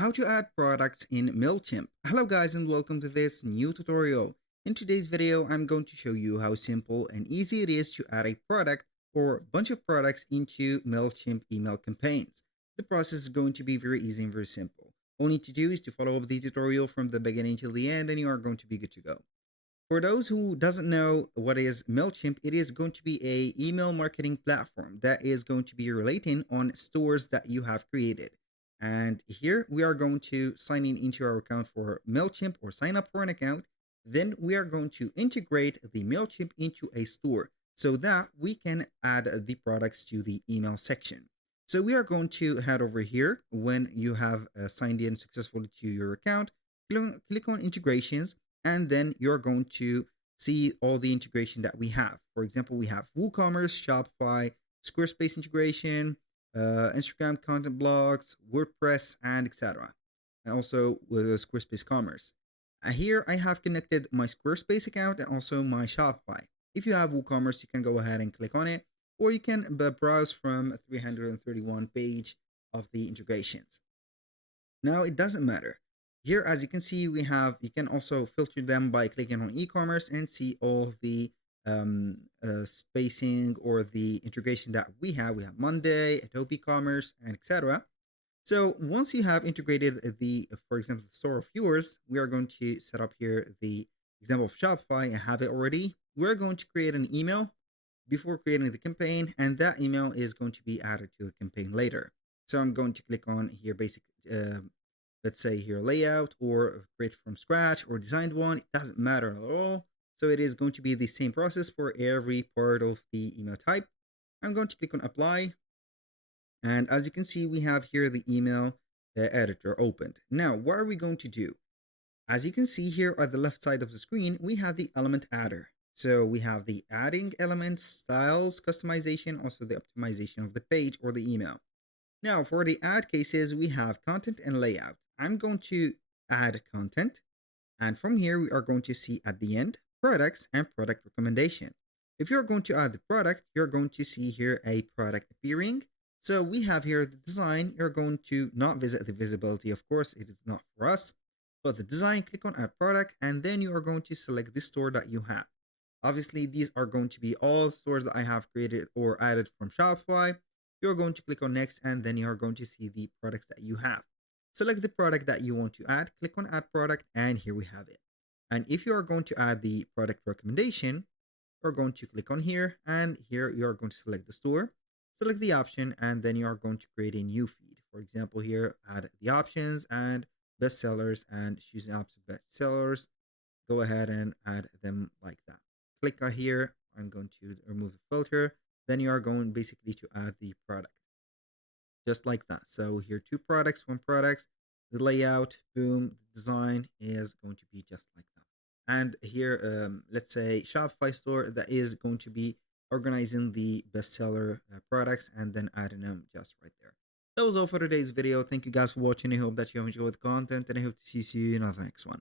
How to add products in Mailchimp. Hello guys and welcome to this new tutorial. In today's video, I'm going to show you how simple and easy it is to add a product or a bunch of products into Mailchimp email campaigns. The process is going to be very easy and very simple. All you need to do is to follow up the tutorial from the beginning till the end and you are going to be good to go. For those who doesn't know what is Mailchimp, it is going to be a email marketing platform that is going to be relating on stores that you have created. And here we are going to sign in into our account for Mailchimp or sign up for an account. Then we are going to integrate the Mailchimp into a store so that we can add the products to the email section. So we are going to head over here when you have signed in successfully to your account. Click on integrations and then you're going to see all the integration that we have. For example, we have WooCommerce, Shopify, Squarespace integration, Instagram content blogs, WordPress, and etc. And also with Squarespace Commerce. Here I have connected my Squarespace account and also my Shopify. If you have WooCommerce, you can go ahead and click on it, or you can browse from 331 page of the integrations. Now it doesn't matter. Here, as you can see, you can also filter them by clicking on e-commerce and see all the spacing or the integration that we have. We have Monday, Adobe Commerce, and etc. So once you have integrated for example, the store of yours, we are going to set up here the example of Shopify and have it already. We're going to create an email before creating the campaign, and that email is going to be added to the campaign later. So I'm going to click on here, let's say here layout or create from scratch or designed one. It doesn't matter at all. So it is going to be the same process for every part of the email type. I'm going to click on apply. And as you can see, we have here the email editor opened. Now, what are we going to do? As you can see here at the left side of the screen, we have the element adder. So we have the adding elements, styles, customization, also the optimization of the page or the email. Now for the add cases, we have content and layout. I'm going to add content. And from here, we are going to see at the end, products and product recommendation. If you're going to add the product, you're going to see here a product appearing. So we have here the design. You're going to not visit the visibility. Of course, it is not for us, but the design, click on add product, and then you are going to select the store that you have. Obviously, these are going to be all stores that I have created or added from Shopify. You're going to click on next, and then you're going to see the products that you have. Select the product that you want to add, click on add product, and here we have it. And if you are going to add the product recommendation, you're going to click on here, and here you are going to select the store, select the option, and then you are going to create a new feed. For example, here, add the options and bestsellers, and choose the option bestsellers. Go ahead and add them like that. Click here. I'm going to remove the filter. Then you are going basically to add the product. Just like that. So here, two products, one product, the layout, boom, the design is going to be just like that. And here, let's say Shopify store that is going to be organizing the bestseller products and then adding them just right there. That was all for today's video. Thank you guys for watching. I hope that you have enjoyed the content and I hope to see you in the next one.